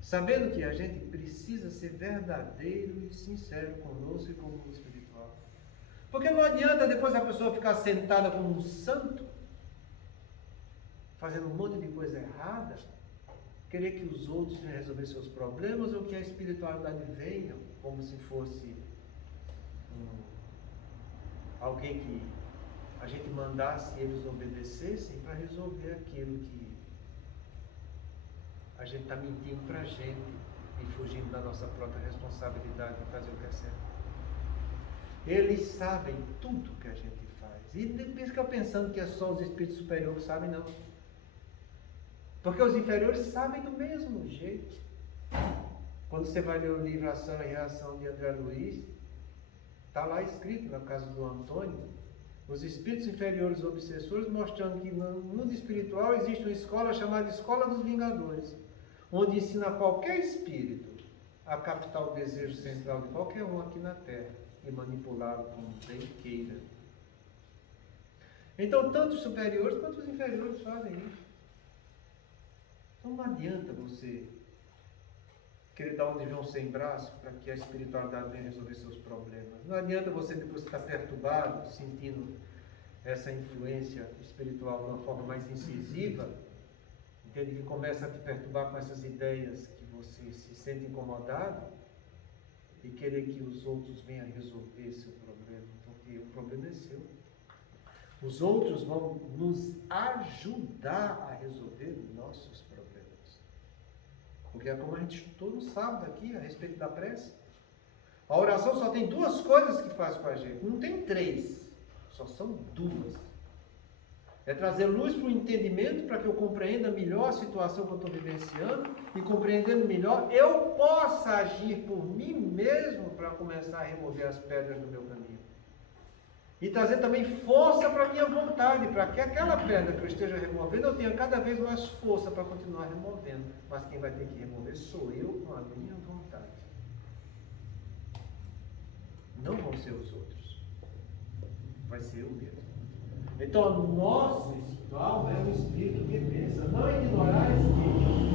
Sabendo que a gente precisa ser verdadeiro e sincero conosco e com o mundo espiritual. Porque não adianta depois a pessoa ficar sentada como um santo, fazendo um monte de coisa errada, querer que os outros venham resolver seus problemas, ou que a espiritualidade venha como se fosse alguém que a gente mandasse eles obedecessem para resolver aquilo que a gente está mentindo para a gente e fugindo da nossa própria responsabilidade de fazer o que é certo. Eles sabem tudo que a gente faz. E não fica pensando que é só os espíritos superiores que sabem, não. Porque os inferiores sabem do mesmo jeito. Quando você vai ler o livro Ação e Reação de André Luiz, está lá escrito, no caso do Antônio, os espíritos inferiores obsessores, mostrando que no mundo espiritual existe uma escola chamada Escola dos Vingadores, onde ensina a qualquer espírito a captar o desejo central de qualquer um aqui na Terra e manipulá-lo como bem queira. Então, tanto os superiores quanto os inferiores fazem isso. Então, não adianta você querer dar um de João sem braço para que a espiritualidade venha resolver seus problemas. Não adianta você, depois que está perturbado, sentindo essa influência espiritual de uma forma mais incisiva, entende, que começa a te perturbar com essas ideias que você se sente incomodado, e querer que os outros venham resolver seu problema, porque o problema é seu. Os outros vão nos ajudar a resolver nossos problemas. Porque é como a gente estudou no sábado aqui, a respeito da prece. A oração só tem duas coisas que faz com a gente. Não tem três, só são duas. É trazer luz para o entendimento, para que eu compreenda melhor a situação que eu estou vivenciando, e compreendendo melhor, eu possa agir por mim mesmo para começar a remover as pedras do meu caminho. E trazer também força para a minha vontade, para que aquela pedra que eu esteja removendo, eu tenha cada vez mais força para continuar removendo. Mas quem vai ter que remover sou eu com a minha vontade. Não vão ser os outros. Vai ser eu mesmo. Então, o nosso espiritual é um espírito que pensa. Não ignorais que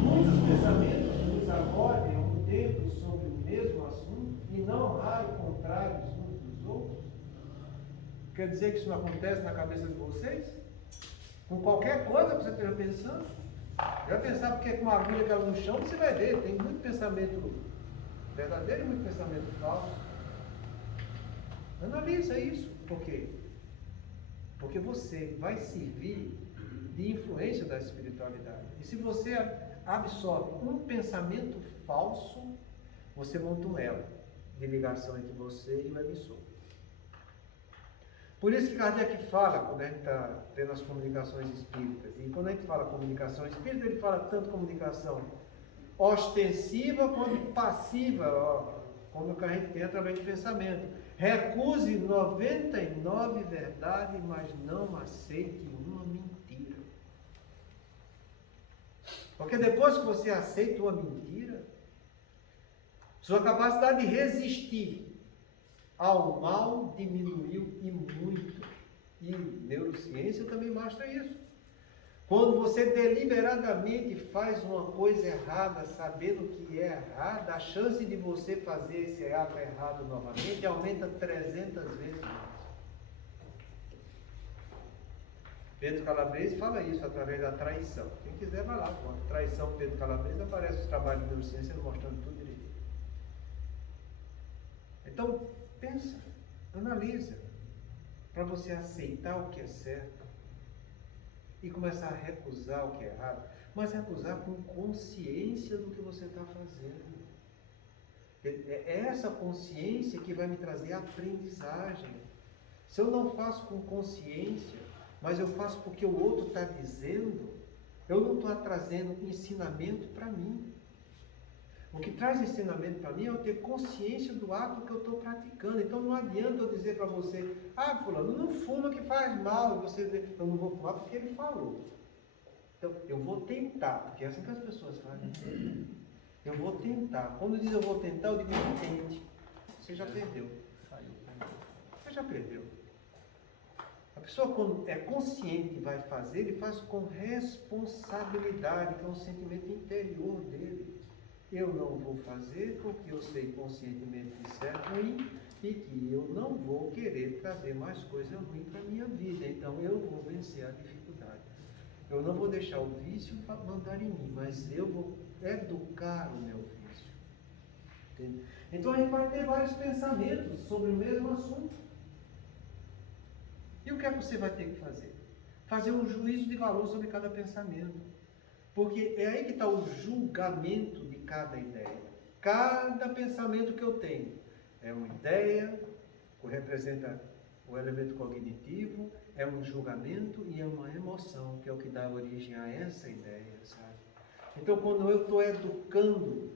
muitos pensamentos nos acordem ao mesmo tempo sobre o mesmo assunto e não raro contrários uns dos outros. Quer dizer que isso não acontece na cabeça de vocês? Com qualquer coisa que você esteja pensando? Já pensar porque com uma agulha caiu no chão, você vai ver, tem muito pensamento verdadeiro e muito pensamento falso. Analisa isso. Por quê? Porque você vai servir de influência da espiritualidade. E se você absorve um pensamento falso, você monta um elo de ligação entre você e o emissor. Por isso que Kardec fala, quando a gente está vendo as comunicações espíritas, e quando a gente fala comunicação espírita, ele fala tanto comunicação ostensiva quanto passiva, como que a gente tem através de pensamento. Recuse 99 verdades, mas não aceite uma mentira. Porque depois que você aceita uma mentira, sua capacidade de resistir ao mal diminuiu e muito. E neurociência também mostra isso. Quando você deliberadamente faz uma coisa errada, sabendo que é errada, a chance de você fazer esse ato errado novamente aumenta 300 vezes mais. Pedro Calabres fala isso através da traição. Quem quiser vai lá, pô. Traição Pedro Calabres, aparece os trabalhos de neurociência mostrando tudo direitinho. Então, pensa, analisa, para você aceitar o que é certo e começar a recusar o que é errado, mas recusar com consciência do que você está fazendo. É essa consciência que vai me trazer aprendizagem. Se eu não faço com consciência, mas eu faço porque o outro está dizendo, eu não estou trazendo ensinamento para mim. O que traz ensinamento para mim é eu ter consciência do ato que eu estou praticando. Então não adianta eu dizer para você, fulano, não fuma que faz mal. E você dizer, eu não vou fumar porque ele falou. Então eu vou tentar, porque é assim que as pessoas fazem. Eu vou tentar. Quando diz eu vou tentar, eu digo tente. Você já perdeu. Você já perdeu. A pessoa, quando é consciente e vai fazer, ele faz com responsabilidade, que é um sentimento interior dele. Eu não vou fazer porque eu sei conscientemente que isso é ruim e que eu não vou querer trazer mais coisa ruim para a minha vida. Então eu vou vencer a dificuldade. Eu não vou deixar o vício mandar em mim, mas eu vou educar o meu vício. Entende? Então a gente vai ter vários pensamentos sobre o mesmo assunto. E o que é que você vai ter que fazer? Fazer um juízo de valor sobre cada pensamento. Porque é aí que está o julgamento de cada ideia. Cada pensamento que eu tenho é uma ideia, que representa o elemento cognitivo, é um julgamento e é uma emoção, que é o que dá origem a essa ideia, sabe? Então, quando eu estou educando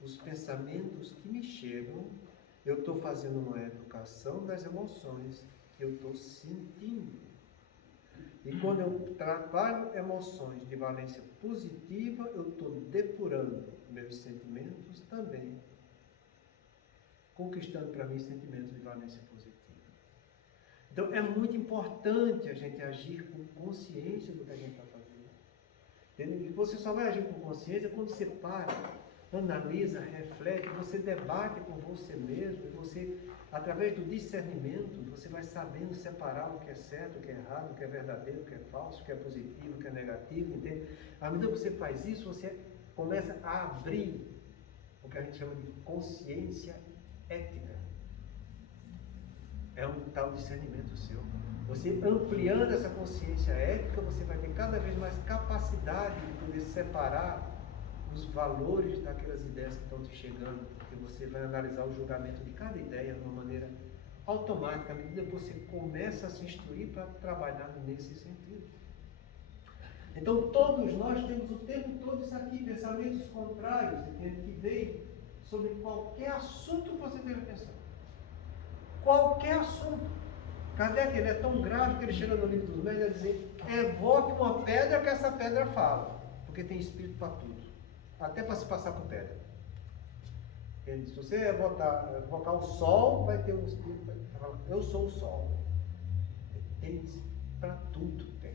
os pensamentos que me chegam, eu estou fazendo uma educação das emoções que eu estou sentindo. E quando eu trabalho emoções de valência positiva, eu estou depurando meus sentimentos também, conquistando para mim sentimentos de valência positiva. Então, é muito importante a gente agir com consciência do que a gente está fazendo. Entendeu? E você só vai agir com consciência quando você para, analisa, reflete, você debate com você mesmo, e você, através do discernimento, você vai sabendo separar o que é certo, o que é errado, o que é verdadeiro, o que é falso, o que é positivo, o que é negativo, entende? À medida que você faz isso, você começa a abrir o que a gente chama de consciência ética. É um tal discernimento seu. Você ampliando essa consciência ética, você vai ter cada vez mais capacidade de poder separar os valores daquelas ideias que estão te chegando, porque você vai analisar o julgamento de cada ideia de uma maneira automática, à medida que você começa a se instruir para trabalhar nesse sentido. Então, todos nós temos o tempo todo isso aqui, pensamentos contrários, que vem sobre qualquer assunto que você esteja pensando. Qualquer assunto. Kardec, ele é tão grave que ele chega no livro dos médios e dizer: evoque uma pedra que essa pedra fala, porque tem espírito para tudo, até para se passar por pedra. Se você evocar o sol, vai ter um espírito que fala: eu sou o sol. Tem para tudo, tem.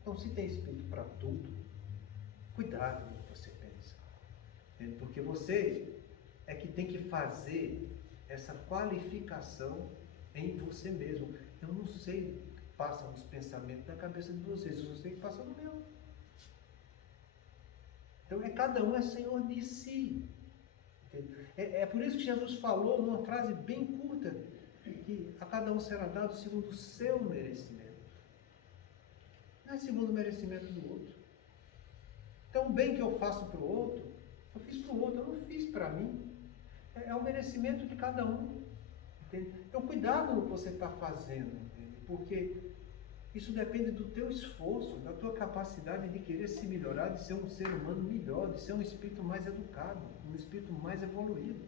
Então, se tem espírito para tudo, cuidado com o que você pensa, porque você é que tem que fazer essa qualificação em você mesmo. Eu não sei o que passa nos pensamentos da cabeça de vocês, eu sei o que passa no meu. Então, cada um é senhor de si. É por isso que Jesus falou numa frase bem curta, que a cada um será dado segundo o seu merecimento. Não é segundo o merecimento do outro. Então, o bem que eu faço para o outro, eu fiz para o outro, eu não fiz para mim. É o merecimento de cada um. Entende? Então, cuidado no que você está fazendo, entende? Porque isso depende do teu esforço, da tua capacidade de querer se melhorar, de ser um ser humano melhor, de ser um espírito mais educado, um espírito mais evoluído.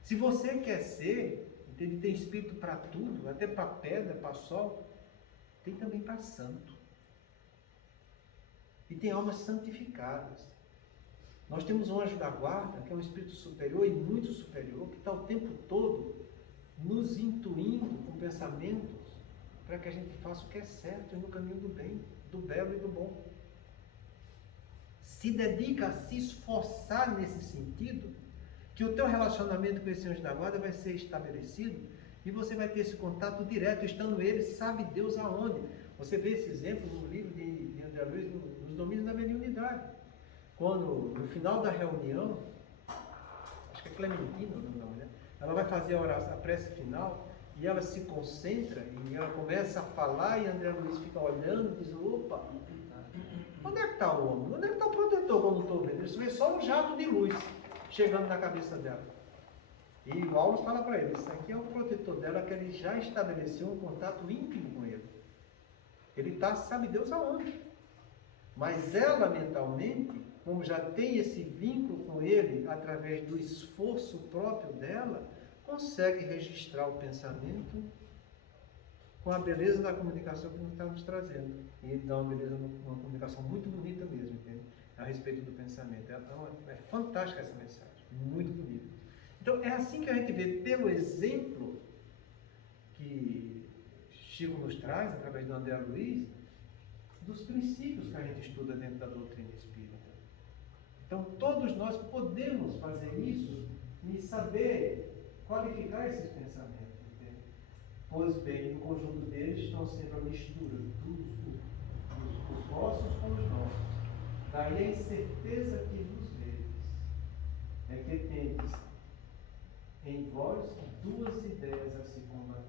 Se você quer ser, entende? Tem espírito para tudo, até para pedra, para sol, tem também para santo. E tem almas santificadas. Nós temos um anjo da guarda, que é um espírito superior e muito superior, que está o tempo todo nos intuindo com pensamentos para que a gente faça o que é certo e no caminho do bem, do belo e do bom. Se dedica a se esforçar nesse sentido, que o teu relacionamento com esse anjo da guarda vai ser estabelecido e você vai ter esse contato direto, estando ele, sabe Deus aonde. Você vê esse exemplo no livro de André Luiz, nos domínios da mediunidade. Quando, no final da reunião, acho que é Clementina o nome da mulher, ela vai fazer a oração, a prece final, e ela se concentra, e ela começa a falar, e André Luiz fica olhando e diz: opa, onde é que está o homem? Onde é que está o protetor quando eu estou vendo? Ele vê só um jato de luz chegando na cabeça dela. E o Paulo fala para ele: isso aqui é o protetor dela, que ele já estabeleceu um contato íntimo com ele. Ele está, sabe Deus aonde. Mas ela mentalmente, como já tem esse vínculo com ele, através do esforço próprio dela, consegue registrar o pensamento com a beleza da comunicação que nós estamos trazendo. E dá uma beleza, uma comunicação muito bonita mesmo, entende? A respeito do pensamento. É fantástica essa mensagem, muito bonita. Então, é assim que a gente vê, pelo exemplo que Chico nos traz, através do André Luiz, dos princípios que a gente estuda dentro da doutrina espírita. Então, todos nós podemos fazer isso e saber qualificar esses pensamentos. Entende? Pois bem, no conjunto deles estão sempre a mistura dos vossos com os nossos. Daí a incerteza que vos vedes é que tendes em vós duas ideias a se combater.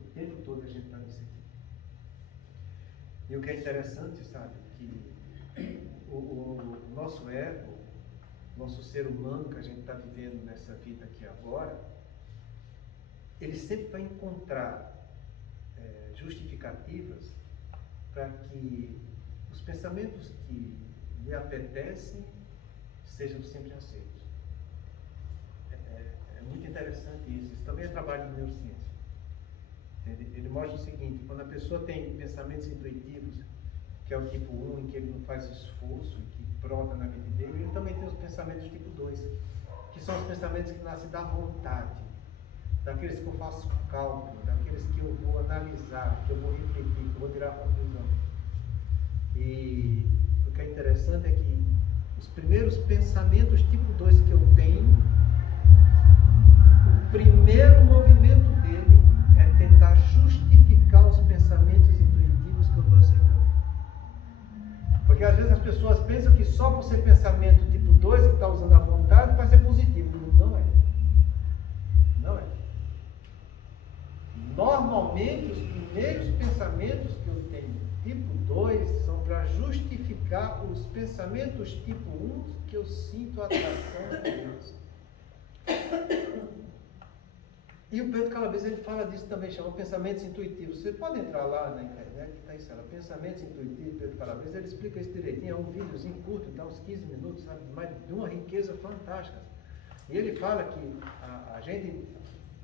O tempo todo a gente está nesse aqui. E o que é interessante, sabe, que o nosso ego, nosso ser humano que a gente está vivendo nessa vida aqui agora, ele sempre vai encontrar justificativas para que os pensamentos que lhe apetecem sejam sempre aceitos. É muito interessante isso. Isso também é trabalho de neurociência. Ele mostra o seguinte: quando a pessoa tem pensamentos intuitivos, que é o tipo 1, em que ele não faz esforço, que brota na mente dele, ele também tem os pensamentos tipo 2, que são os pensamentos que nascem da vontade, daqueles que eu faço cálculo, daqueles que eu vou analisar, que eu vou refletir, que eu vou tirar a conclusão. E o que é interessante é que os primeiros pensamentos tipo 2 que eu tenho, o primeiro movimento dele é tentar justificar os pensamentos intuitivos que eu estou aceitando. Porque às vezes as pessoas pensam que só por ser pensamento tipo 2 que está usando a vontade vai ser positivo. Não é. Não é. Normalmente os primeiros pensamentos que eu tenho tipo 2 são para justificar os pensamentos tipo 1 que eu sinto a atração por eles. E o Pedro Calabres, ele fala disso também, chama pensamentos intuitivos. Você pode entrar lá na internet, que está isso, pensamentos intuitivos, Pedro Calabres, ele explica isso direitinho, é um videozinho curto, dá uns 15 minutos, sabe, mas de uma riqueza fantástica. E ele fala que a gente,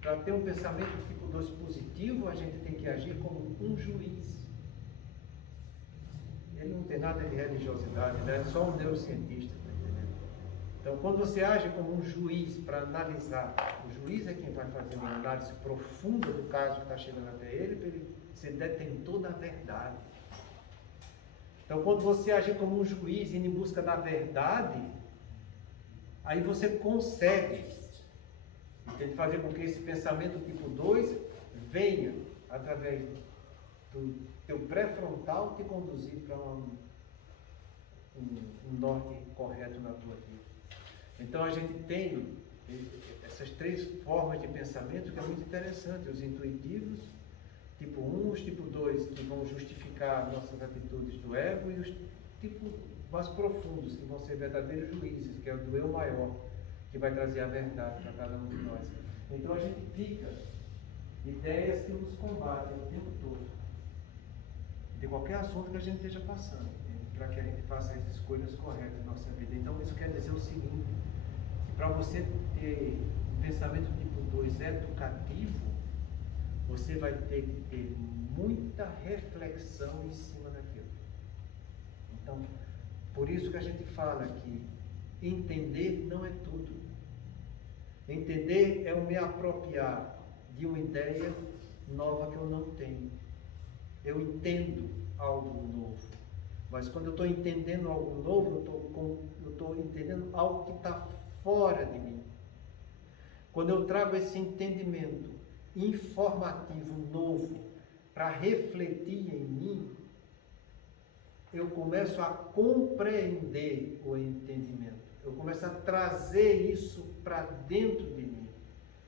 para ter um pensamento tipo 2 positivo, a gente tem que agir como um juiz. Ele não tem nada de religiosidade, né? É só um neurocientista, tá entendendo? Então, quando você age como um juiz para analisar, o juiz é quem vai fazer uma análise profunda do caso que está chegando até ele, para ele ser detentor da verdade. Então, quando você age como um juiz indo em busca da verdade, aí você consegue fazer com que esse pensamento tipo 2 venha através do teu pré-frontal te conduzir para um norte correto na tua vida. Então a gente tem essas 3 formas de pensamento que é muito interessante: os intuitivos, tipo 1, os tipo 2 que vão justificar nossas atitudes do ego, e os tipos mais profundos que vão ser verdadeiros juízes, que é o do eu maior, que vai trazer a verdade para cada um de nós. Então a gente fica ideias que nos combatem o tempo todo, de qualquer assunto que a gente esteja passando, para que a gente faça as escolhas corretas na nossa vida. Então isso quer dizer o seguinte: que para você ter um pensamento tipo 2 educativo, você vai ter que ter muita reflexão em cima daquilo. Então, por isso que a gente fala que entender não é tudo. Entender é eu me apropriar de uma ideia nova que eu não tenho. Eu entendo algo novo. Mas quando eu estou entendendo algo novo, eu estou entendendo algo que está fora de mim. Quando eu trago esse entendimento informativo novo para refletir em mim, eu começo a compreender o entendimento. Eu começo a trazer isso para dentro de mim,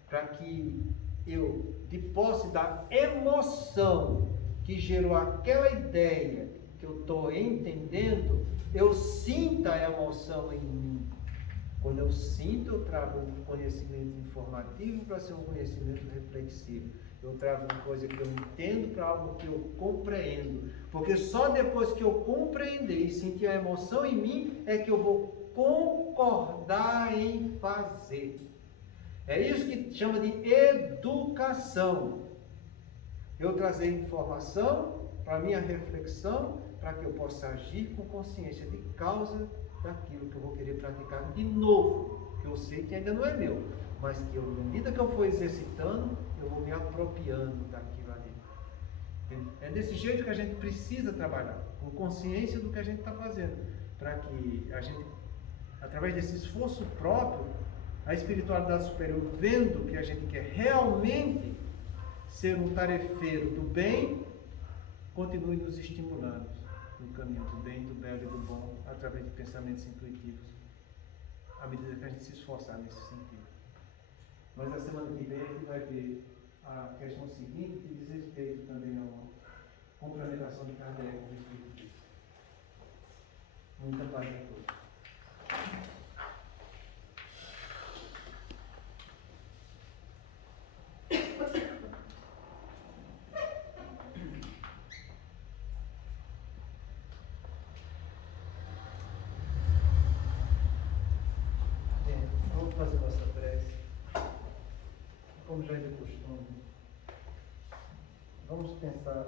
para que eu, de posse da emoção que gerou aquela ideia que eu estou entendendo, eu sinta a emoção em mim. Quando eu sinto, eu trago um conhecimento informativo para ser um conhecimento reflexivo. Eu trago uma coisa que eu entendo para algo que eu compreendo. Porque só depois que eu compreender e sentir a emoção em mim é que eu vou concordar em fazer. É isso que chama de educação. Eu trazer informação para a minha reflexão, para que eu possa agir com consciência de causa daquilo que eu vou querer praticar de novo, que eu sei que ainda não é meu, mas que eu, na medida que eu for exercitando, eu vou me apropriando daquilo ali. É desse jeito que a gente precisa trabalhar, com consciência do que a gente está fazendo, para que a gente, através desse esforço próprio, a espiritualidade superior, vendo que a gente quer realmente ser um tarefeiro do bem, continue nos estimulando no caminho do bem, do belo e do bom, através de pensamentos intuitivos, à medida que a gente se esforçar nesse sentido. Mas na semana que vem a gente vai ver a questão seguinte, que diz respeito também a uma complementação de Kardec com o Espiritismo. Muita paz a todos. Vamos fazer nossa prece, como já é de costume. Vamos pensar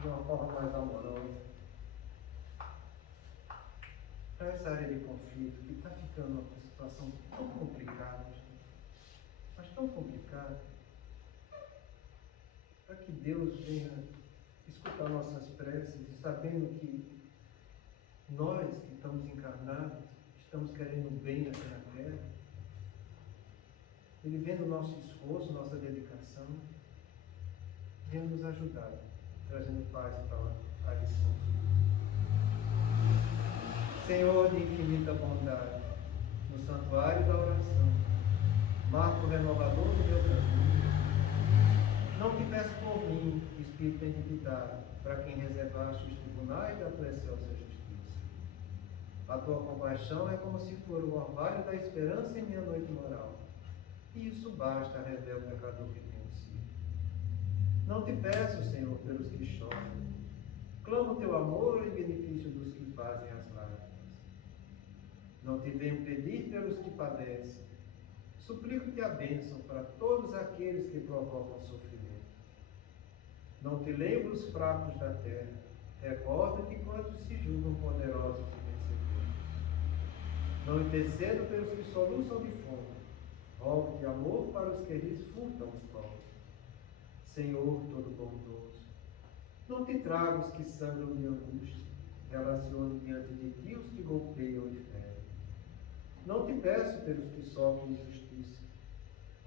de uma forma mais amorosa para essa área de conflito que está ficando uma situação tão complicada, mas tão complicada, para que Deus venha escutar nossas preces e sabendo que nós que estamos encarnados, estamos querendo o bem aqui na Terra, Ele vendo o nosso esforço, nossa dedicação, venha nos ajudar, trazendo paz para esse conflito. Senhor de infinita bondade, no santuário da oração, marco renovador do meu caminho, não te peço por mim, Espírito benditado, para quem reservaste os tribunais da tua excelsa justiça. A tua compaixão é como se for o orvalho da esperança em minha noite moral, e isso basta a rebelde pecador que tenho sido. Não te peço, Senhor, pelos que choram, clamo o teu amor em benefício dos que fazem as lágrimas. Não te venho pedir pelos que padecem, suplico-te a bênção para todos aqueles que provocam sofrimento. Não te lembro os fracos da terra, recorda-te quantos se julgam poderosos e vencedores. Não intercedo pelos que soluçam de fome, rogo-te amor para os que lhes furtam os povos. Senhor todo bondoso, não te trago os que sangram de angústia, relaciono diante de ti os que golpeiam e ferem. Não te peço pelos que sofrem injustiça,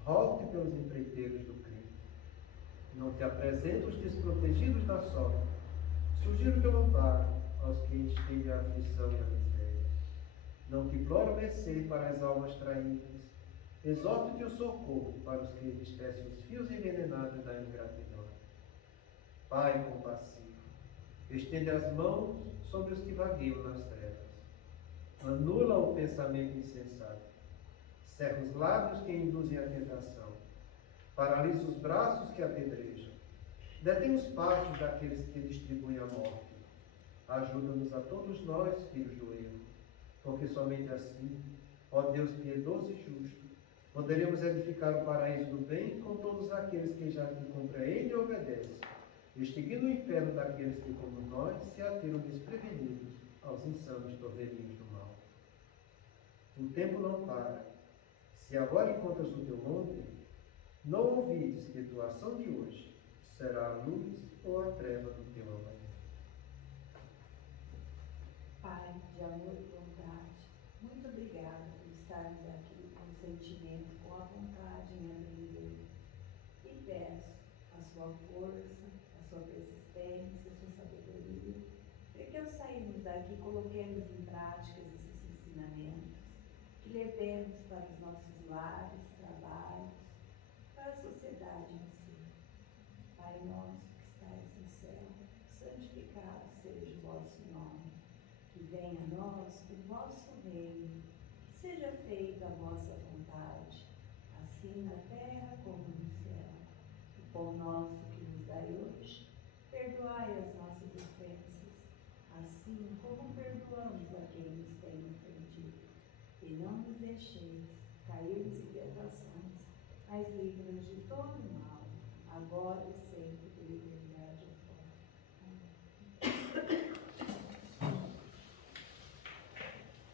rogo-te pelos empreiteiros do crime. Não te apresento os desprotegidos da sorte, sugiro teu amparo aos que esteve a aflição e a miséria. Não te imploro mercê para as almas traídas, exorto-te o socorro para os que destecem os fios envenenados da ingratidão. Pai compassivo, estende as mãos sobre os que vagueiam nas trevas. Anula o pensamento insensato. Cerra os lábios que induzem a tentação. Paralisa os braços que apedrejam. Detém os passos daqueles que distribuem a morte. Ajuda-nos a todos nós, filhos do erro, porque somente assim, ó Deus piedoso e justo, poderemos edificar o paraíso do bem com todos aqueles que já te compreendem e obedecem, extinguindo o inferno daqueles que, como nós, se atiram desprevenidos aos insanos torvelinhos do mal. O tempo não para. Se agora encontras o teu ontem, não ouvides que tua ação de hoje será a luz ou a treva do teu amanhã. Pai de amor e bondade, muito obrigada por estarmos aqui com o sentimento, com a vontade em aprender. E peço a sua força, a sua persistência, a sua sabedoria, para que ao sairmos daqui coloquemos em prática esses ensinamentos, que levemos para os nossos lares, trabalhos, para a sociedade em si. Pai nosso que estais no céu, santificado seja o vosso nome. Que venha a nós o vosso reino, que seja feita a vossa vontade, assim na terra como no céu. O pão nosso que nos dai hoje, perdoai as nossas ofensas, assim como perdoamos a quem nos tem ofendido. E não nos deixeis cairmos em tentações, mas livra-nos de todo mal, agora e sempre.